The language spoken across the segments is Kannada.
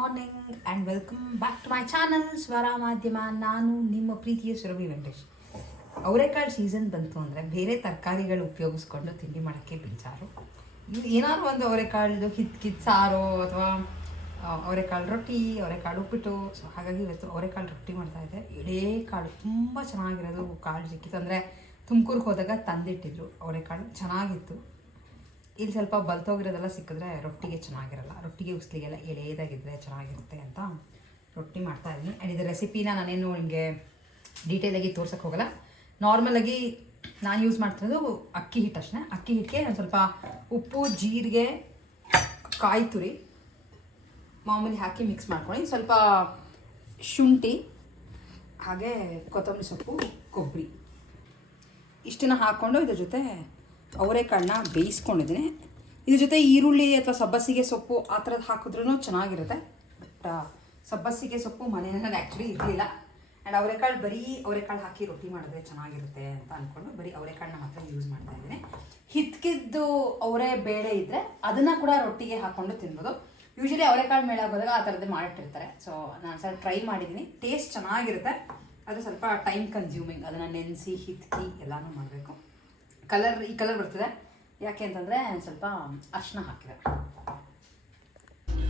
Morning and welcome back to my channel Swara Madhyama ನಾನು ನಿಮ್ಮ ಪ್ರೀತಿಯ ಸುರಭಿ ವೆಂಕಟೇಶ್. ಅವರೆಕಾಳು ಸೀಸನ್ ಬಂತು ಅಂದರೆ ಬೇರೆ ತರಕಾರಿಗಳು ಉಪಯೋಗಿಸ್ಕೊಂಡು ತಿಂಡಿ ಮಾಡೋಕ್ಕೆ ಬೇಜಾರು. ಇದು ಏನಾದ್ರು ಒಂದು ಅವರೆಕಾಳ್ದು ಕಿತ್ ಕಿತ್ ಸಾರು ಅಥವಾ ಅವರೆಕಾಳು ರೊಟ್ಟಿ ಅವರೆಕಾಳು ಉಪ್ಪಿಟ್ಟು. ಸೊ ಹಾಗಾಗಿ ಇವತ್ತು ಅವರೆಕಾಳು ರೊಟ್ಟಿ ಮಾಡ್ತಾ ಇದ್ದೆ. ಎಡೇ ಕಾಳು ತುಂಬ ಚೆನ್ನಾಗಿರೋದು. ಕಾಳು ಸಿಕ್ಕಿತ್ತು ಅಂದರೆ ತುಮಕೂರಿಗೆ ಹೋದಾಗ ತಂದಿಟ್ಟಿದ್ರು. ಅವರೆಕಾಳು ಚೆನ್ನಾಗಿತ್ತು. ಇಲ್ಲಿ ಸ್ವಲ್ಪ ಬಲ್ತೋಗಿರೋದೆಲ್ಲ ಸಿಕ್ಕಿದ್ರೆ ರೊಟ್ಟಿಗೆ ಚೆನ್ನಾಗಿರಲ್ಲ. ರೊಟ್ಟಿಗೆ ಉಸ್ಲಿಗೆಲ್ಲ ಎಳೆಯದಾಗಿದ್ದರೆ ಚೆನ್ನಾಗಿರುತ್ತೆ ಅಂತ ರೊಟ್ಟಿ ಮಾಡ್ತಾ ಇದ್ದೀನಿ. ಆ್ಯಂಡ್ ಇದು ರೆಸಿಪಿನ ನಾನೇನು ನಿಮಗೆ ಡೀಟೇಲಾಗಿ ತೋರ್ಸಕ್ಕೆ ಹೋಗಲ್ಲ. ನಾರ್ಮಲಾಗಿ ನಾನು ಯೂಸ್ ಮಾಡ್ತಿರೋದು ಅಕ್ಕಿ ಹಿಟ್ಟು ಅಷ್ಟೇ. ಅಕ್ಕಿ ಹಿಟ್ಟಿಗೆ ಒಂದು ಸ್ವಲ್ಪ ಉಪ್ಪು, ಜೀರಿಗೆ, ಕಾಯಿ ತುರಿ ಮಾಮೂಲಿ ಹಾಕಿ ಮಿಕ್ಸ್ ಮಾಡ್ಕೊಳ್ಳಿ. ಸ್ವಲ್ಪ ಶುಂಠಿ, ಹಾಗೆ ಕೊತ್ತಂಬರಿ ಸೊಪ್ಪು, ಕೊಬ್ಬರಿ. ಇಷ್ಟನ್ನು ಹಾಕ್ಕೊಂಡು ಇದ್ರ ಜೊತೆ ಅವರೆಕಾಳನ್ನ ಬೇಯಿಸ್ಕೊಂಡಿದ್ದೀನಿ. ಇದ್ರ ಜೊತೆ ಈರುಳ್ಳಿ ಅಥವಾ ಸಬ್ಬಸಿಗೆ ಸೊಪ್ಪು ಆ ಥರದ್ದು ಹಾಕಿದ್ರೂ ಚೆನ್ನಾಗಿರುತ್ತೆ. ಬಟ್ ಸಬ್ಬಸಿಗೆ ಸೊಪ್ಪು ಮನೆಯಲ್ಲಿ ಆ್ಯಕ್ಚುಲಿ ಇರಲಿಲ್ಲ. ಆ್ಯಂಡ್ ಅವರೆಕಾಳು ಬರೀ ಅವರೆಕಾಳು ಹಾಕಿ ರೊಟ್ಟಿ ಮಾಡಿದ್ರೆ ಚೆನ್ನಾಗಿರುತ್ತೆ ಅಂತ ಅಂದ್ಕೊಂಡು ಬರೀ ಅವರೆಕಾಳನ್ನ ಮಾತ್ರ ಯೂಸ್ ಮಾಡ್ತಾ ಇದ್ದೀನಿ. ಹಿತ್ಕಿದ್ದು ಅವರೆ ಬೇಳೆ ಇದ್ದರೆ ಅದನ್ನು ಕೂಡ ರೊಟ್ಟಿಗೆ ಹಾಕ್ಕೊಂಡು ತಿನ್ಬೋದು. ಯೂಶಲಿ ಅವರೆಕಾಳು ಮೇಳ ಬಂದಾಗ ಆ ಥರದ್ದು ಮಾಡಿಟ್ಟಿರ್ತಾರೆ. ಸೊ ನಾನು ಸ್ವಲ್ಪ ಟ್ರೈ ಮಾಡಿದ್ದೀನಿ ಟೇಸ್ಟ್ ಚೆನ್ನಾಗಿರುತ್ತೆ. ಅದು ಸ್ವಲ್ಪ ಟೈಮ್ ಕನ್ಸ್ಯೂಮಿಂಗ್ ಅದನ್ನು ನೆನೆಸಿ, ಹಿತ್ಕಿ ಎಲ್ಲನೂ ಮಾಡಬೇಕು. ಕಲರ್, ಈ ಕಲರ್ ಬರ್ತದೆ. ಯಾಕೆ ಅಂತಂದರೆ ಸ್ವಲ್ಪ ಅರ್ಶಿನ ಹಾಕಿದೆ.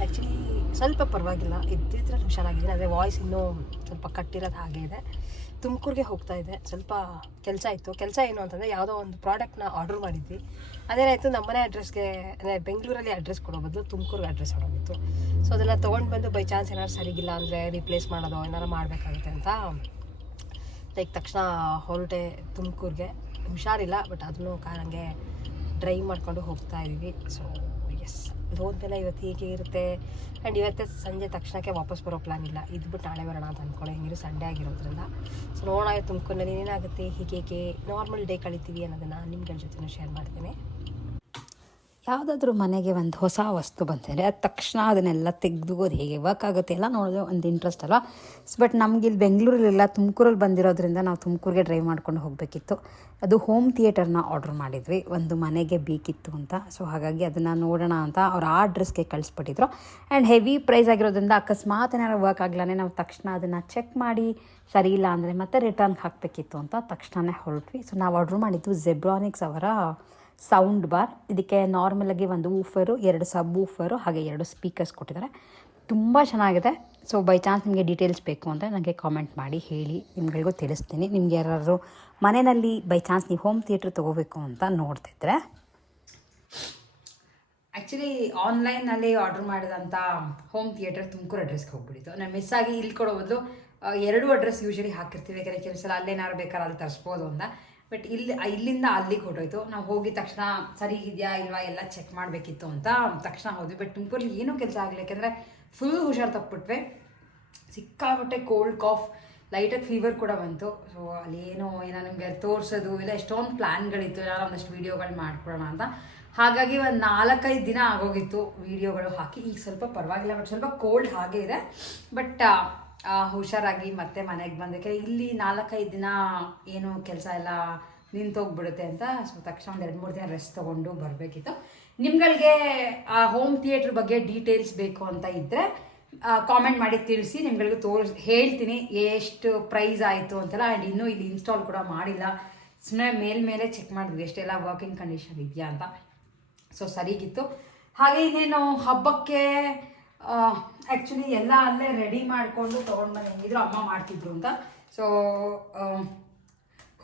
ಆ್ಯಕ್ಚುಲಿ ಸ್ವಲ್ಪ ಪರವಾಗಿಲ್ಲ. ಇದ್ದಿದ್ರಲ್ಲಿ ಹುಷಾರಾಗಿದ್ದೀನಿ. ಅದೇ ವಾಯ್ಸ್ ಇನ್ನೂ ಸ್ವಲ್ಪ ಕಟ್ಟಿರೋದು ಹಾಗೆ ಇದೆ. ತುಮಕೂರಿಗೆ ಹೋಗ್ತಾ ಇದೆ ಸ್ವಲ್ಪ ಕೆಲಸ ಇತ್ತು. ಕೆಲಸ ಏನು ಅಂತಂದರೆ ಯಾವುದೋ ಒಂದು ಪ್ರಾಡಕ್ಟ್ನ ಆರ್ಡರ್ ಮಾಡಿದ್ವಿ. ಅದೇನಾಯಿತು ನಮ್ಮನೆ ಅಡ್ರೆಸ್ಗೆ ಅಂದರೆ ಬೆಂಗಳೂರಲ್ಲಿ ಅಡ್ರೆಸ್ ಕೊಡೋ ಬದಲು ತುಮಕೂರಿಗೆ ಅಡ್ರೆಸ್ ಕೊಡೋಗಿತ್ತು ಸೊ ಅದನ್ನು ತೊಗೊಂಡು ಬಂದು ಬೈ ಚಾನ್ಸ್ ಏನಾದ್ರು ಸರಿಗಿಲ್ಲ ಅಂದರೆ ರಿಪ್ಲೇಸ್ ಮಾಡೋದು ಏನಾರು ಮಾಡಬೇಕಾಗುತ್ತೆ ಅಂತ ಲೈಕ್ ತಕ್ಷಣ ಹೊರಟೆ ತುಮಕೂರಿಗೆ. ಹುಷಾರಿಲ್ಲ ಬಟ್ ಅದನ್ನು ಕಾರಂಗೆ ಡ್ರೈವ್ ಮಾಡಿಕೊಂಡು ಹೋಗ್ತಾ ಇದ್ದೀವಿ ಸೊ ಎಸ್ ಅದು ಹೋದ್ಮೇಲೆ ಇವತ್ತು ಹೀಗೆ ಇರುತ್ತೆ. ಆ್ಯಂಡ್ ಇವತ್ತೇ ಸಂಜೆ ತಕ್ಷಣಕ್ಕೆ ವಾಪಸ್ ಬರೋ ಪ್ಲ್ಯಾನ್ ಇಲ್ಲ. ಇದ್ಬಿಟ್ಟು ನಾಳೆ ಬರೋಣ ಅಂತ ಅಂದ್ಕೊಳ್ಳಿ ಹೆಂಗಿರು ಸಂಡೆ ಆಗಿರೋದ್ರಿಂದ. ಸೊ ನೋಡೋಣ ತುಮಕೂರಿನಲ್ಲಿ ಏನಾಗುತ್ತೆ ಹೀಗೆ ಹೀಗೆ ನಾರ್ಮಲ್ ಡೇ ಕಳಿತೀವಿ ಅನ್ನೋದನ್ನು ನಿಮ್ಗಳ ಜೊತೆ ಶೇರ್ ಮಾಡ್ತೀನಿ. ಯಾವುದಾದ್ರೂ ಮನೆಗೆ ಒಂದು ಹೊಸ ವಸ್ತು ಬಂತಂದರೆ ಅದು ತಕ್ಷಣ ಅದನ್ನೆಲ್ಲ ತೆಗೆದು ಅದು ಹೇಗೆ? ವರ್ಕ್ ಆಗುತ್ತೆ. ಎಲ್ಲ ನೋಡೋದು ಒಂದು ಇಂಟ್ರೆಸ್ಟ್ ಅಲ್ವಾ? ಬಟ್ ನಮ್ಗೆ ಇಲ್ಲಿ ಬೆಂಗಳೂರಲ್ಲೆಲ್ಲ ತುಮಕೂರಲ್ಲಿ ಬಂದಿರೋದ್ರಿಂದ ನಾವು ತುಮಕೂರಿಗೆ ಡ್ರೈವ್ ಮಾಡ್ಕೊಂಡು ಹೋಗಬೇಕಿತ್ತು. ಅದು ಹೋಮ್ ಥಿಯೇಟರ್ನ ಆರ್ಡ್ರ್ ಮಾಡಿದ್ವಿ. ಒಂದು ಮನೆಗೆ ಬೇಕಿತ್ತು ಅಂತ. ಸೊ ಹಾಗಾಗಿ ಅದನ್ನು ನೋಡೋಣ ಅಂತ ಅವ್ರು ಆ ಡ್ರೆಸ್ಗೆ ಕಳಿಸ್ಬಿಟ್ಟಿದ್ರು. ಆ್ಯಂಡ್ ಹೆವಿ ಪ್ರೈಸ್ ಆಗಿರೋದ್ರಿಂದ ಅಕಸ್ಮಾತ್ ಏನಾರು ವರ್ಕ್ ಆಗಲಾನೆ ನಾವು ತಕ್ಷಣ ಅದನ್ನು ಚೆಕ್ ಮಾಡಿ, ಸರಿ ಇಲ್ಲ ಅಂದರೆ ಮತ್ತೆ ರಿಟರ್ನ್ ಹಾಕಬೇಕಿತ್ತು ಅಂತ ತಕ್ಷಣವೇ ಹೊರಟ್ವಿ. ಸೊ ನಾವು ಆರ್ಡ್ರ್ ಮಾಡಿದ್ದು ಜೆಬ್ರಾನಿಕ್ಸ್ ಅವರ ಸೌಂಡ್ ಬಾರ್. ಇದಕ್ಕೆ ನಾರ್ಮಲಾಗಿ ಒಂದು ಊಫರು ಎರಡು ಸಬ್ ಊಫರು ಹಾಗೆ ಎರಡು ಸ್ಪೀಕರ್ಸ್ ಕೊಟ್ಟಿದ್ದಾರೆ. ತುಂಬ ಚೆನ್ನಾಗಿದೆ. ಸೊ ಬೈ ಚಾನ್ಸ್ ನಿಮಗೆ ಡೀಟೇಲ್ಸ್ ಬೇಕು ಅಂದರೆ ನನಗೆ ಕಾಮೆಂಟ್ ಮಾಡಿ, ಹೇಳಿ ನಿಮ್ಗಳಿಗೂ ತಿಳಿಸ್ತೀನಿ. ನಿಮ್ಗೆ ಯಾರಾದರೂ ಮನೆಯಲ್ಲಿ ಬೈ ಚಾನ್ಸ್ ನೀವು ಹೋಮ್ ಥಿಯೇಟ್ರ್ ತೊಗೋಬೇಕು ಅಂತ ನೋಡ್ತಿದ್ರೆ ಆ್ಯಕ್ಚುಲಿ ಆನ್ಲೈನಲ್ಲಿ ಆರ್ಡ್ರ್ ಮಾಡಿದಂಥ ಹೋಮ್ ಥಿಯೇಟರ್ ತುಮಕೂರು ಅಡ್ರೆಸ್ಗೆ ಹೋಗ್ಬಿಟ್ಟಿತ್ತು. ನಾನು ಮಿಸ್ ಆಗಿ ಇಲ್ಲಿ ಕೊಡೋ ಬದಲು ಎರಡು ಅಡ್ರೆಸ್ ಯೂಶಲಿ ಹಾಕಿರ್ತೀವಿ. ಯಾಕಂದರೆ ಕೆಲವು ಸಲ ಅಲ್ಲೇನಾರು ಬೇಕಾದ್ರೆ ಅಲ್ಲಿ ತರಿಸ್ಬೋದು ಅಂತ. ಬಟ್ ಇಲ್ಲಿ ಇಲ್ಲಿಂದ ಅಲ್ಲಿಗೆ ಹೊರಟೋಯ್ತು. ನಾವು ಹೋಗಿದ ತಕ್ಷಣ ಸರಿ ಇದೆಯಾ ಇಲ್ವಾ ಎಲ್ಲ ಚೆಕ್ ಮಾಡಬೇಕಿತ್ತು ಅಂತ ತಕ್ಷಣ ಹೋದ್ವಿ. ಬಟ್ ತುಮಕೂರಲ್ಲಿ ಏನೂ ಕೆಲಸ ಆಗಲಿ ಯಾಕೆಂದರೆ ಫುಲ್ ಹುಷಾರು ತಪ್ಪಿಬಿಟ್ವೆ. ಸಿಕ್ಕಾಪಟ್ಟೆ ಕೋಲ್ಡ್ ಕಾಫ್ ಲೈಟಾಗಿ ಫೀವರ್ ಕೂಡ ಬಂತು. ಸೊ ಅಲ್ಲಿ ಏನೋ ನಿಮಗೆ ತೋರಿಸೋದು ಇಲ್ಲ, ಎಷ್ಟೊಂದು ಪ್ಲ್ಯಾನ್ಗಳಿತ್ತು ಎಲ್ಲ ಒಂದಷ್ಟು ವೀಡಿಯೋಗಳು ಮಾಡ್ಕೊಳ್ಳೋಣ ಅಂತ. ಹಾಗಾಗಿ ಒಂದು ನಾಲ್ಕೈದು ದಿನ ಆಗೋಗಿತ್ತು. ವೀಡಿಯೋಗಳು ಹಾಕಿ, ಈಗ ಸ್ವಲ್ಪ ಪರವಾಗಿಲ್ಲ. ಬಟ್ ಸ್ವಲ್ಪ ಕೋಲ್ಡ್ ಹಾಗೆ ಇದೆ. ಬಟ್ ಹುಷಾರಾಗಿ ಮತ್ತೆ ಮನೆಗೆ ಬಂದಕ್ಕೆ ಇಲ್ಲಿ ನಾಲ್ಕೈದು ದಿನ ಏನು ಕೆಲಸ ಎಲ್ಲ ನಿಂತೋಗ್ಬಿಡುತ್ತೆ ಅಂತ ಸೊ ತಕ್ಷಣ ಒಂದು ಎರಡು ಮೂರು ದಿನ ರೆಸ್ಟ್ ತೊಗೊಂಡು ಬರಬೇಕಿತ್ತು. ನಿಮ್ಗಳಿಗೆ, ಆ ಹೋಮ್ ಥಿಯೇಟ್ರ್ ಬಗ್ಗೆ ಡೀಟೇಲ್ಸ್ ಬೇಕು ಅಂತ ಇದ್ದರೆ ಕಾಮೆಂಟ್ ಮಾಡಿ ತಿಳಿಸಿ, ನಿಮ್ಗಳಿಗೂ ತೋರಿಸ್ ಹೇಳ್ತೀನಿ ಎಷ್ಟು ಪ್ರೈಸ್ ಆಯಿತು ಅಂತೆಲ್ಲ. ಆ್ಯಂಡ್ ಇನ್ನೂ ಇಲ್ಲಿ ಇನ್ಸ್ಟಾಲ್ ಕೂಡ ಮಾಡಿಲ್ಲ. ಸುಮ್ಮನೆ ಮೇಲ್ಮೇಲೆ ಚೆಕ್ ಮಾಡಿದ್ವಿ, ಎಷ್ಟೆಲ್ಲ ವರ್ಕಿಂಗ್ ಕಂಡೀಷನ್ ಇದೆಯಾ ಅಂತ. ಸೊ ಸರಿಗಿತ್ತು. ಹಾಗೆ ಇನ್ನೇನು ಹಬ್ಬಕ್ಕೆ ಆ್ಯಕ್ಚುಲಿ ಎಲ್ಲ ಅಲ್ಲೇ ರೆಡಿ ಮಾಡಿಕೊಂಡು ತೊಗೊಂಡು ಬಂದು ಹೆಂಗಿದ್ರು ಅಮ್ಮ ಮಾಡ್ತಿದ್ರು ಅಂತ. ಸೊ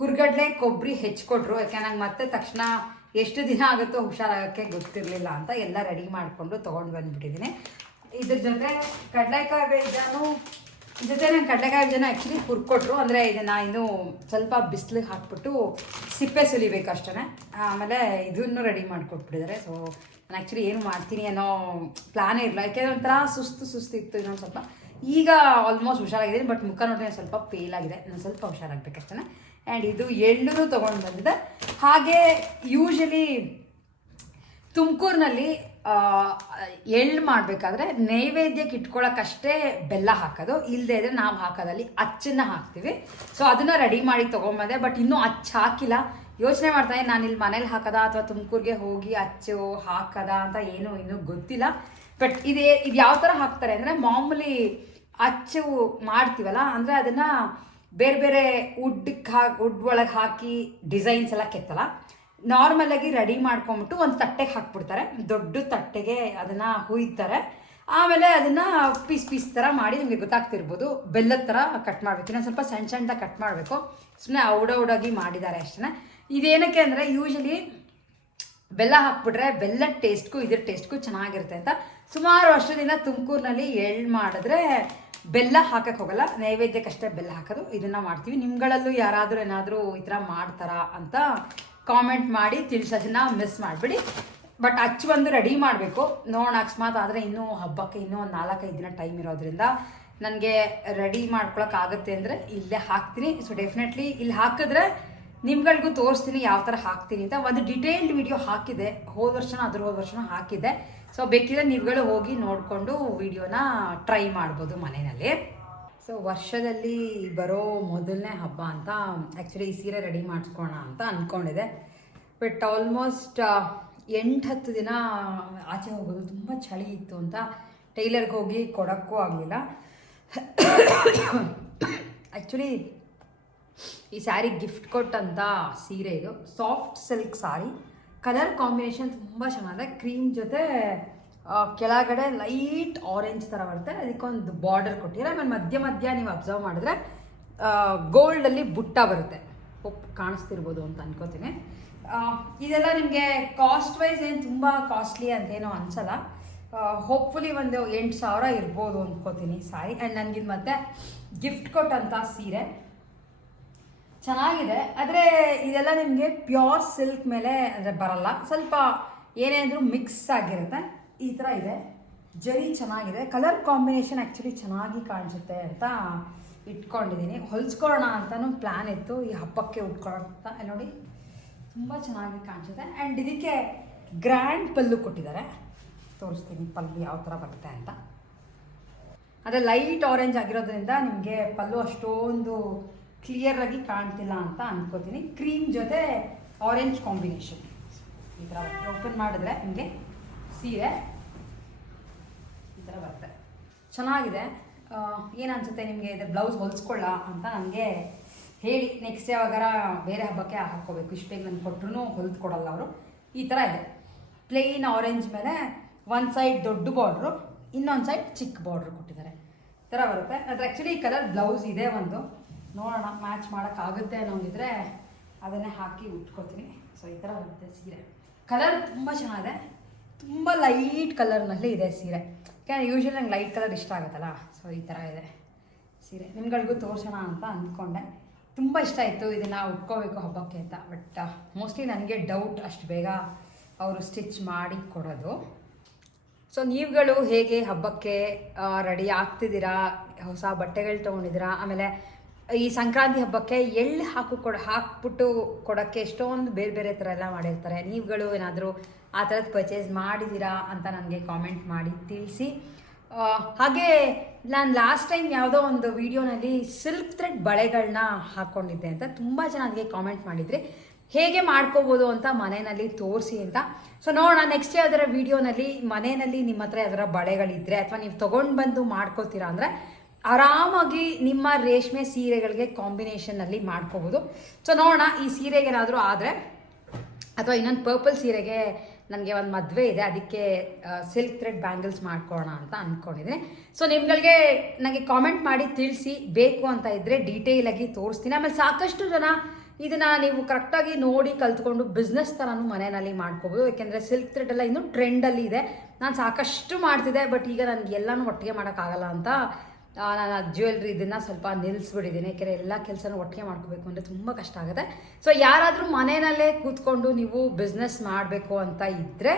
ಹುರ್ಗಡ್ಲೆ ಕೊಬ್ಬರಿ ಹೆಚ್ಕೊಟ್ರು. ಯಾಕೆ ನಂಗೆ ಮತ್ತೆ ತಕ್ಷಣ ಎಷ್ಟು ದಿನ ಆಗುತ್ತೋ ಹುಷಾರಾಗೋಕ್ಕೆ ಗೊತ್ತಿರಲಿಲ್ಲ ಅಂತ ಎಲ್ಲ ರೆಡಿ ಮಾಡಿಕೊಂಡು ತೊಗೊಂಡು ಬಂದುಬಿಟ್ಟಿದ್ದೀನಿ ಇದ್ರ ಜೊತೆ ಕಡಲೆಕಾಯಿ ಬೀಜನೂ ಜೊತೆ ನಂಗೆ ಕಡಲೆಕಾಯಿ ಜನ ಆ್ಯಕ್ಚುಲಿ ಹುರ್ಕೊಟ್ರು. ಅಂದರೆ ಇದನ್ನು ಇನ್ನೂ ಸ್ವಲ್ಪ ಬಿಸಿಲಿಗೆ ಹಾಕ್ಬಿಟ್ಟು ಸಿಪ್ಪೆ ಸುಲಿಬೇಕು ಅಷ್ಟೇ ಆಮೇಲೆ ಇದನ್ನು ರೆಡಿ ಮಾಡಿಕೊಟ್ಬಿಟ್ಟಿದ್ದಾರೆ. ಸೊ ನಾನು ಆ್ಯಕ್ಚುಲಿ ಏನು ಮಾಡ್ತೀನಿ ಅನ್ನೋ ಪ್ಲಾನೇ ಇರಲ್ಲ ಯಾಕೆಂದ್ರೆ ಒಂಥರ ಸುಸ್ತು ಸುಸ್ತು ಇತ್ತು ಇನ್ನೊಂದು ಸ್ವಲ್ಪ. ಈಗ ಆಲ್ಮೋಸ್ಟ್ ಹುಷಾರಾಗಿದ್ದೀನಿ ಬಟ್ ಮುಖ ನೋಡಿದ್ರೆ ಸ್ವಲ್ಪ ಪೇಲ್ ಆಗಿದೆ. ಇನ್ನೊಂದು ಸ್ವಲ್ಪ ಹುಷಾರಾಗಬೇಕಷ್ಟೇ ಆ್ಯಂಡ್ ಇದು ಎಳ್ಳೂ ತೊಗೊಂಡು ಬಂದಿದೆ. ಹಾಗೆ ಯೂಶಲಿ ತುಮಕೂರಿನಲ್ಲಿ ಎಳ್ಳು ಮಾಡಬೇಕಾದ್ರೆ ನೈವೇದ್ಯಕ್ಕೆ ಇಟ್ಕೊಳ್ಳೋಕ್ಕಷ್ಟೇ ಬೆಲ್ಲ ಹಾಕೋದು. ಇಲ್ಲದೆ ಇದ್ದರೆ ನಾವು ಹಾಕೋದಲ್ಲಿ ಅಚ್ಚನ್ನ ಹಾಕ್ತೀವಿ. ಸೊ ಅದನ್ನು ರೆಡಿ ಮಾಡಿ ತೊಗೊಂಬಂದೆ ಬಟ್ ಇನ್ನೂ ಅಚ್ಚು ಹಾಕಿಲ್ಲ. ಯೋಚನೆ ಮಾಡ್ತಾ ನಾನು ಇಲ್ಲಿ ಮನೇಲಿ ಹಾಕದ ಅಥವಾ ತುಮಕೂರಿಗೆ ಹೋಗಿ ಅಚ್ಚು ಹಾಕದ ಅಂತ ಏನೂ ಇನ್ನೂ ಗೊತ್ತಿಲ್ಲ. ಬಟ್ ಇದೇ, ಇದು ಯಾವ ಥರ ಹಾಕ್ತಾರೆ ಅಂದರೆ ಮಾಮೂಲಿ ಅಚ್ಚು ಮಾಡ್ತೀವಲ್ಲ, ಅಂದರೆ ಅದನ್ನು ಬೇರೆ ಬೇರೆ ವುಡ್ಗೆ ಹಾಕಿ ವುಡ್ ಒಳಗೆ ಹಾಕಿ ಡಿಸೈನ್ಸ್ ಎಲ್ಲ ಕೆತ್ತಲ್ಲ. ನಾರ್ಮಲ್ ಆಗಿ ರೆಡಿ ಮಾಡ್ಕೊಂಬಿಟ್ಟು ಒಂದು ತಟ್ಟೆಗೆ ಹಾಕ್ಬಿಡ್ತಾರೆ. ದೊಡ್ಡ ತಟ್ಟೆಗೆ ಅದನ್ನು ಹುಯ್ತಾರೆ. ಆಮೇಲೆ ಅದನ್ನು ಪೀಸ್ ಪೀಸ್ ಥರ ಮಾಡಿ ನಿಮಗೆ ಗೊತ್ತಾಗ್ತಿರ್ಬೋದು. ಬೆಲ್ಲದ ಥರ ಕಟ್ ಮಾಡಬೇಕು. ಇನ್ನೊಂದು ಸ್ವಲ್ಪ ಸಣ್ಣ ಸಣ್ಣದ ಕಟ್ ಮಾಡಬೇಕು. ಸುಮ್ಮನೆ ಔಡೌಡಾಗಿ ಮಾಡಿದ್ದಾರೆ ಅಷ್ಟೇ ಇದೇನಕ್ಕೆ ಅಂದರೆ ಯೂಶಲಿ ಬೆಲ್ಲ ಹಾಕ್ಬಿಟ್ರೆ ಬೆಲ್ಲದ ಟೇಸ್ಟ್ಗೂ ಇದ್ರ ಟೇಸ್ಟ್ಗೂ ಚೆನ್ನಾಗಿರುತ್ತೆ ಅಂತ ಸುಮಾರು ವರ್ಷದಿಂದ ತುಮಕೂರಿನಲ್ಲಿ ಎಳ್ಳು ಮಾಡಿದ್ರೆ ಬೆಲ್ಲ ಹಾಕಕ್ಕೆ ಹೋಗಲ್ಲ. ನೈವೇದ್ಯಕ್ಕಷ್ಟೇ ಬೆಲ್ಲ ಹಾಕೋದು. ಇದನ್ನ ಮಾಡ್ತೀವಿ. ನಿಮ್ಗಳಲ್ಲೂ ಯಾರಾದರೂ ಏನಾದರೂ ಈ ಥರ ಮಾಡ್ತಾರಾ ಅಂತ ಕಾಮೆಂಟ್ ಮಾಡಿ, ತಿಳಿಸೋದನ್ನ ಮಿಸ್ ಮಾಡಿಬಿಡಿ. ಬಟ್ ಅಚ್ಚು ಒಂದು ರೆಡಿ ಮಾಡಬೇಕು. ನೋಡೋಣ ಅಕಸ್ಮಾತ್ ಆದರೆ ಇನ್ನೂ ಹಬ್ಬಕ್ಕೆ ಇನ್ನೂ ಒಂದು ನಾಲ್ಕೈದು ದಿನ ಟೈಮ್ ಇರೋದ್ರಿಂದ ನನಗೆ ರೆಡಿ ಮಾಡ್ಕೊಳಕ್ಕಾಗತ್ತೆ ಅಂದರೆ ಇಲ್ಲೇ ಹಾಕ್ತೀನಿ. ಸೊ ಡೆಫಿನೆಟ್ಲಿ ಇಲ್ಲಿ ಹಾಕಿದ್ರೆ ನಿಮ್ಗಳಿಗೂ ತೋರಿಸ್ತೀನಿ ಯಾವ ಥರ ಹಾಕ್ತೀನಿ ಅಂತ. ಒಂದು ಡಿಟೇಲ್ಡ್ ವಿಡಿಯೋ ಹಾಕಿದೆ. ಹೋದ ವರ್ಷನ ಅದ್ರ ಹೋದ ವರ್ಷನ ಹಾಕಿದೆ. ಸೊ ಬೇಕಿದ್ರೆ ನೀವುಗಳು ಹೋಗಿ ನೋಡಿಕೊಂಡು ವಿಡಿಯೋನ ಟ್ರೈ ಮಾಡ್ಬೋದು ಮನೆಯಲ್ಲಿ. ಸೊ ವರ್ಷದಲ್ಲಿ ಬರೋ ಮೊದಲನೇ ಹಬ್ಬ ಅಂತ ಆ್ಯಕ್ಚುಲಿ ಈ ಸೀರೆ ರೆಡಿ ಮಾಡಿಸ್ಕೋಣ ಅಂತ ಅಂದ್ಕೊಂಡಿದೆ ಬಟ್ ಆಲ್ಮೋಸ್ಟ್ ಎಂಟು ಹತ್ತು ದಿನ ಆಚೆ ಹೋಗೋದು ತುಂಬ ಚಳಿ ಇತ್ತು ಅಂತ ಟೈಲರ್ಗೆ ಹೋಗಿ ಕೊಡೋಕ್ಕೂ ಆಗಲಿಲ್ಲ. ಆ್ಯಕ್ಚುಲಿ ಈ ಸ್ಯಾರಿ ಗಿಫ್ಟ್ ಕೊಟ್ಟಂಥ ಸೀರೆ ಇದು. Soft silk sari colour combination ತುಂಬ ಚೆನ್ನಾಗಿದೆ. ಕ್ರೀಮ್ ಜೊತೆ ಕೆಳಗಡೆ ಲೈಟ್ ಆರೆಂಜ್ ಥರ ಬರುತ್ತೆ. ಅದಕ್ಕೊಂದು ಬಾರ್ಡರ್ ಕೊಟ್ಟಿದ್ರೆ ಆಮೇಲೆ ಮಧ್ಯ ಮಧ್ಯ ನೀವು ಅಬ್ಸರ್ವ್ ಮಾಡಿದ್ರೆ ಗೋಲ್ಡಲ್ಲಿ ಬುಟ್ಟ ಬರುತ್ತೆ. ಹೋಪ್ ಕಾಣಿಸ್ತಿರ್ಬೋದು ಅಂತ ಅನ್ಕೋತೀನಿ. ಇದೆಲ್ಲ ನಿಮಗೆ ಕಾಸ್ಟ್ ವೈಸ್ ಏನು ತುಂಬ ಕಾಸ್ಟ್ಲಿ ಅಂತೇನೋ ಅನ್ಸಲ್ಲ. ಹೋಪ್ಫುಲಿ ಒಂದು ಎಂಟು ಸಾವಿರ ಇರ್ಬೋದು ಅಂದ್ಕೋತೀನಿ ಸಾರಿ. ಆ್ಯಂಡ್ ನನಗಿದು ಮತ್ತೆ ಗಿಫ್ಟ್ ಕೊಟ್ಟಂಥ ಸೀರೆ. ಚೆನ್ನಾಗಿದೆ. ಆದರೆ ಇದೆಲ್ಲ ನಿಮಗೆ ಪ್ಯೂರ್ ಸಿಲ್ಕ್ ಮೇಲೆ ಅಂದರೆ ಬರಲ್ಲ. ಸ್ವಲ್ಪ ಏನೇ ಅಂದರೂ ಮಿಕ್ಸ್ ಆಗಿರುತ್ತೆ. ಈ ಥರ ಇದೆ. ಜರಿ ಚೆನ್ನಾಗಿದೆ. ಕಲರ್ ಕಾಂಬಿನೇಷನ್ ಆ್ಯಕ್ಚುಲಿ ಚೆನ್ನಾಗಿ ಕಾಣಿಸುತ್ತೆ ಅಂತ ಇಟ್ಕೊಂಡಿದ್ದೀನಿ. ಹೊಲಿಸ್ಕೊಳ್ಳೋಣ ಅಂತಲೂ ಪ್ಲ್ಯಾನ್ ಇತ್ತು. ಈ ಹಬ್ಬಕ್ಕೆ ಉಟ್ಕೊಳ್ಳೋಣ ಅಂತ ನೋಡಿ. ತುಂಬ ಚೆನ್ನಾಗಿ ಕಾಣಿಸುತ್ತೆ. ಆ್ಯಂಡ್ ಇದಕ್ಕೆ ಗ್ರ್ಯಾಂಡ್ ಪಲ್ಲು ಕೊಟ್ಟಿದ್ದಾರೆ. ತೋರಿಸ್ತೀನಿ ಪಲ್ಲು ಯಾವ ಥರ ಬರುತ್ತೆ ಅಂತ. ಅದೇ ಲೈಟ್ ಆರೆಂಜ್ ಆಗಿರೋದ್ರಿಂದ ನಿಮಗೆ ಪಲ್ಲು ಅಷ್ಟೊಂದು ಕ್ಲಿಯರ್ ಆಗಿ ಕಾಣ್ತಿಲ್ಲ ಅಂತ ಅನ್ಕೋತೀನಿ. ಕ್ರೀಮ್ ಜೊತೆ ಆರೆಂಜ್ ಕಾಂಬಿನೇಷನ್ ಈ ಥರ ಓಪನ್ ಮಾಡಿದ್ರೆ ನಿಮಗೆ ಸೀರೆ ಈ ಥರ ಬರುತ್ತೆ. ಚೆನ್ನಾಗಿದೆ. ಏನು ಅನಿಸುತ್ತೆ ನಿಮಗೆ ಇದು ಬ್ಲೌಸ್ ಹೊಲಿಸ್ಕೊಳ್ಳ ಅಂತ ನನಗೆ ಹೇಳಿ. ನೆಕ್ಸ್ಟ್ ಯಾವಾಗಾರ ಬೇರೆ ಹಬ್ಬಕ್ಕೆ ಹಾಕ್ಕೋಬೇಕು. ಇಷ್ಟು ಬೇಗ ನಾನು ಕೊಟ್ಟರು ಹೊಲ್ದು ಕೊಡಲ್ಲ ಅವರು. ಈ ಥರ ಇದೆ. ಪ್ಲೇನ್ ಆರೆಂಜ್ ಮೇಲೆ ಒಂದು ಸೈಡ್ ದೊಡ್ಡ ಬಾರ್ಡ್ರು ಇನ್ನೊಂದು ಸೈಡ್ ಚಿಕ್ಕ ಬಾರ್ಡ್ರು ಕೊಟ್ಟಿದ್ದಾರೆ. ಈ ಥರ ಬರುತ್ತೆ. ಅದ್ರ ಆ್ಯಕ್ಚುಲಿ ಈ ಕಲರ್ ಬ್ಲೌಸ್ ಇದೆ ಒಂದು. ನೋಡೋಣ ಮ್ಯಾಚ್ ಮಾಡೋಕ್ಕಾಗುತ್ತೆ ಅನ್ನೋಂಗಿದ್ರೆ ಅದನ್ನೇ ಹಾಕಿ ಉಟ್ಕೋತೀನಿ. ಸೊ ಈ ಥರ ಬರುತ್ತೆ ಸೀರೆ. ಕಲರ್ ತುಂಬ ಚೆನ್ನಾಗಿದೆ. ತುಂಬ ಲೈಟ್ ಕಲರ್ನಲ್ಲಿ ಇದೆ ಸೀರೆ. ಯಾಕೆಂದರೆ ಯೂಶ್ವಲಿ ನಂಗೆ ಲೈಟ್ ಕಲರ್ ಇಷ್ಟ ಆಗುತ್ತಲ್ಲ ಸೊ ಈ ಥರ ಇದೆ ಸೀರೆ. ನಿಮ್ಗಳಿಗೂ ತೋರಿಸೋಣ ಅಂತ ಅಂದ್ಕೊಂಡೆ. ತುಂಬ ಇಷ್ಟ ಆಯಿತು ಇದನ್ನು ಉಟ್ಕೋಬೇಕು ಹಬ್ಬಕ್ಕೆ ಅಂತ ಬಟ್ ಮೋಸ್ಟ್ಲಿ ನನಗೆ ಡೌಟ್ ಅಷ್ಟು ಬೇಗ ಅವರು ಸ್ಟಿಚ್ ಮಾಡಿ ಕೊಡೋದು. ಸೊ ನೀವುಗಳು ಹೇಗೆ ಹಬ್ಬಕ್ಕೆ ರೆಡಿ ಆಗ್ತಿದ್ದೀರಾ? ಹೊಸ ಬಟ್ಟೆಗಳು ತೊಗೊಂಡಿದ್ದೀರಾ? ಆಮೇಲೆ ಈ ಸಂಕ್ರಾಂತಿ ಹಬ್ಬಕ್ಕೆ ಎಳ್ಳು ಹಾಕು ಕೊಡ, ಹಾಕ್ಬಿಟ್ಟು ಕೊಡೋಕ್ಕೆ ಎಷ್ಟೊಂದು ಬೇರೆ ಬೇರೆ ಥರ ಎಲ್ಲ ಮಾಡಿರ್ತಾರೆ. ನೀವುಗಳು ಏನಾದರೂ ಆ ಥರದ್ದು ಪರ್ಚೇಸ್ ಮಾಡಿದ್ದೀರಾ ಅಂತ ನನಗೆ ಕಾಮೆಂಟ್ ಮಾಡಿ ತಿಳಿಸಿ. ಹಾಗೆ ನಾನು ಲಾಸ್ಟ್ ಟೈಮ್ ಯಾವುದೋ ಒಂದು ವಿಡಿಯೋನಲ್ಲಿ ಸಿಲ್ಕ್ ಥ್ರೆಡ್ ಬಳೆಗಳನ್ನ ಹಾಕ್ಕೊಂಡಿದ್ದೆ ಅಂತ ತುಂಬ ಜನ ನನಗೆ ಕಾಮೆಂಟ್ ಮಾಡಿದ್ರಿ, ಹೇಗೆ ಮಾಡ್ಕೋಬೋದು ಅಂತ ಮನೆಯಲ್ಲಿ ತೋರಿಸಿ ಅಂತ. ಸೊ ನೋಡೋಣ ನೆಕ್ಸ್ಟ್ ಯಾವ್ದಾರ ವೀಡಿಯೋನಲ್ಲಿ ಮನೆಯಲ್ಲಿ ನಿಮ್ಮ ಹತ್ರ ಯಾವ್ದಾರ ಬಳೆಗಳಿದ್ರೆ ಅಥವಾ ನೀವು ತೊಗೊಂಡು ಬಂದು ಮಾಡ್ಕೋತೀರಾ ಅಂದರೆ ಆರಾಮಾಗಿ ನಿಮ್ಮ ರೇಷ್ಮೆ ಸೀರೆಗಳಿಗೆ ಕಾಂಬಿನೇಷನ್ನಲ್ಲಿ ಮಾಡ್ಕೋಬೋದು. ಸೊ ನೋಡೋಣ, ಈ ಸೀರೆಗೆ ಏನಾದರೂ ಆದರೆ, ಅಥವಾ ಇನ್ನೊಂದು ಪರ್ಪಲ್ ಸೀರೆಗೆ ನನಗೆ ಒಂದು ಮದುವೆ ಇದೆ, ಅದಕ್ಕೆ ಸಿಲ್ಕ್ ಥ್ರೆಡ್ ಬ್ಯಾಂಗಲ್ಸ್ ಮಾಡ್ಕೊಳ್ಳೋಣ ಅಂತ ಅಂದ್ಕೊಂಡಿದ್ದೀನಿ ಸೊ ನಿಮ್ಗಳಿಗೆ ನನಗೆ ಕಾಮೆಂಟ್ ಮಾಡಿ ತಿಳಿಸಿ, ಬೇಕು ಅಂತ ಇದ್ದರೆ ಡೀಟೇಲಾಗಿ ತೋರಿಸ್ತೀನಿ. ಆಮೇಲೆ ಸಾಕಷ್ಟು ಜನ ಇದನ್ನು ನೀವು ಕರೆಕ್ಟಾಗಿ ನೋಡಿ ಕಲ್ತ್ಕೊಂಡು ಬಿಸ್ನೆಸ್ ಥರನೂ ಮನೆಯಲ್ಲಿ ಮಾಡ್ಕೋಬೋದು. ಯಾಕೆಂದರೆ ಸಿಲ್ಕ್ ಥ್ರೆಡ್ ಎಲ್ಲ ಇನ್ನೂ ಟ್ರೆಂಡಲ್ಲಿ ಇದೆ. ನಾನು ಸಾಕಷ್ಟು ಮಾಡ್ತಿದ್ದೆ ಬಟ್ ಈಗ ನನಗೆ ಎಲ್ಲನೂ ಒಟ್ಟಿಗೆ ಮಾಡೋಕ್ಕಾಗಲ್ಲ ಅಂತ ಆ, ನಾನು ಜ್ಯುವೆಲ್ರಿ ಇದನ್ನು ಸ್ವಲ್ಪ ನಿಲ್ಲಿಸ್ಬಿಟ್ಟಿದ್ದೀನಿ ಯಾಕೆಂದರೆ ಎಲ್ಲ ಕೆಲಸನ ಒಟ್ಟಿಗೆ ಮಾಡ್ಕೋಬೇಕು ಅಂದರೆ ತುಂಬ ಕಷ್ಟ ಆಗುತ್ತೆ. ಸೊ ಯಾರಾದರೂ ಮನೆಯಲ್ಲೇ ಕೂತ್ಕೊಂಡು ನೀವು ಬಿಸ್ನೆಸ್ ಮಾಡಬೇಕು ಅಂತ ಇದ್ದರೆ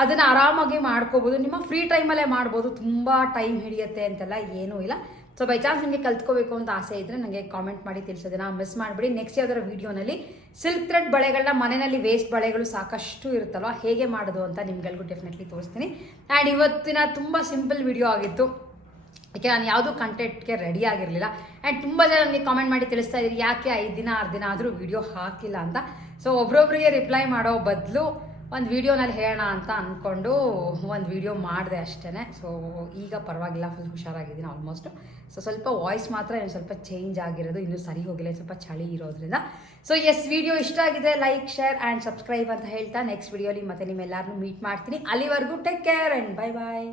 ಅದನ್ನು ಆರಾಮಾಗಿ ಮಾಡ್ಕೋಬೋದು. ನಿಮ್ಮ ಫ್ರೀ ಟೈಮಲ್ಲೇ ಮಾಡ್ಬೋದು. ತುಂಬ ಟೈಮ್ ಹಿಡಿಯುತ್ತೆ ಅಂತೆಲ್ಲ ಏನೂ ಇಲ್ಲ. ಸೊ ಬೈ ಚಾನ್ಸ್ ನಿಮಗೆ ಕಲ್ತ್ಕೋಬೇಕು ಅಂತ ಆಸೆ ಇದ್ದರೆ ನನಗೆ ಕಾಮೆಂಟ್ ಮಾಡಿ ತಿಳಿಸೋದನ್ನ ಮಿಸ್ ಮಾಡಿಬಿಡಿ. ನೆಕ್ಸ್ಟ್ ಯಾವ್ದಾರ ವೀಡಿಯೋನಲ್ಲಿ ಸಿಲ್ಕ್ ಥ್ರೆಡ್ ಬಳೆಗಳನ್ನ ಮನೆಯಲ್ಲಿ ವೇಸ್ಟ್ ಬಳೆಗಳು ಸಾಕಷ್ಟು ಇರುತ್ತಲ್ವ? ಹೇಗೆ ಮಾಡೋದು ಅಂತ ನಿಮ್ಗೆಲ್ಗೂ ಡೆಫಿನೆಟ್ಲಿ ತೋರಿಸ್ತೀನಿ. ಆ್ಯಂಡ್ ಇವತ್ತಿನ ತುಂಬ ಸಿಂಪಲ್ ವಿಡಿಯೋ ಆಗಿತ್ತು. ಯಾಕೆ ನಾನು ಯಾವುದೂ ಕಂಟೆಂಟ್ಗೆ ರೆಡಿ ಆಗಿರಲಿಲ್ಲ. ಆ್ಯಂಡ್ ತುಂಬ ಜನ ನನಗೆ ಕಾಮೆಂಟ್ ಮಾಡಿ ತಿಳಿಸ್ತಾ ಇದ್ದೀರಿ ಯಾಕೆ ಐದು ದಿನ, ಆರು ದಿನ ಆದರೂ ವಿಡಿಯೋ ಹಾಕಿಲ್ಲ ಅಂತ. ಸೊ ಒಬ್ರೊಬ್ರಿಗೆ ರಿಪ್ಲೈ ಮಾಡೋ ಬದಲು ಒಂದು ವೀಡಿಯೋನಲ್ಲಿ ಹೇಳೋಣ ಅಂತ ಅಂದ್ಕೊಂಡು ಒಂದು ವೀಡಿಯೋ ಮಾಡಿದೆ ಅಷ್ಟೇ ಸೊ ಈಗ ಪರವಾಗಿಲ್ಲ ಫುಲ್ ಹುಷಾರಾಗಿದ್ದೀನಿ ಆಲ್ಮೋಸ್ಟ್ ಸೊ ಸ್ವಲ್ಪ ವಾಯ್ಸ್ ಮಾತ್ರ ಇನ್ನು ಸ್ವಲ್ಪ ಚೇಂಜ್ ಆಗಿರೋದು, ಇನ್ನೂ ಸರಿ ಹೋಗಿಲ್ಲ ಸ್ವಲ್ಪ ಚಳಿ ಇರೋದ್ರಿಂದ. ಸೊ ಎಸ್ ವಿಡಿಯೋ ಇಷ್ಟ ಆಗಿದೆ ಲೈಕ್ ಶೇರ್ ಆ್ಯಂಡ್ ಸಬ್ಸ್ಕ್ರೈಬ್ ಅಂತ ಹೇಳ್ತಾ ನೆಕ್ಸ್ಟ್ ವಿಡಿಯೋಲಿ ಮತ್ತೆ ನಿಮ್ಮೆಲ್ಲರನ್ನೂ ಮೀಟ್ ಮಾಡ್ತೀನಿ. ಅಲ್ಲಿವರೆಗೂ take care and bye bye